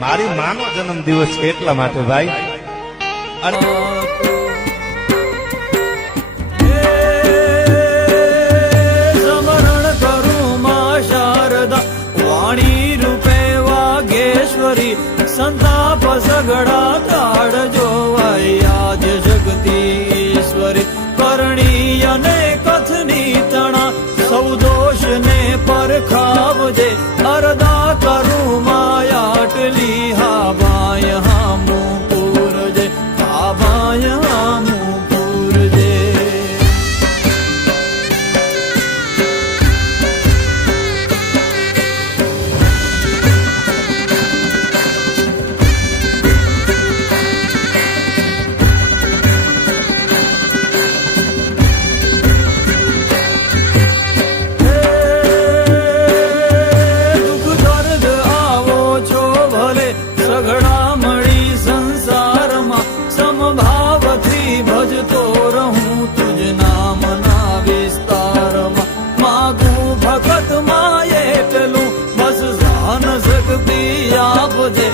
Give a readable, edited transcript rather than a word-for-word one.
મારી માનો જન્મ દિવસ છે એટલા માટે ભાઈ. અને સમરણ કરું માં શારદા વાણી રૂપે વાઘેશ્વરી સંતાપ સગડા કાળ જોવાય આદ્ય જગતી ઈશ્વરી કરણી અને કથની તણા સૌ દોષ ને પરખાવજે અરદા કરું માયાટલી હા બાય હામું પૂરજે હા બાય હામું પૂરજે. સઘળા મળી સંસારમાં સમભાવથી ભજતો રહું તુજ નામના વિસ્તારમાં માગું ભગત માએ પેલું બસ જાન શક્તિ આપજે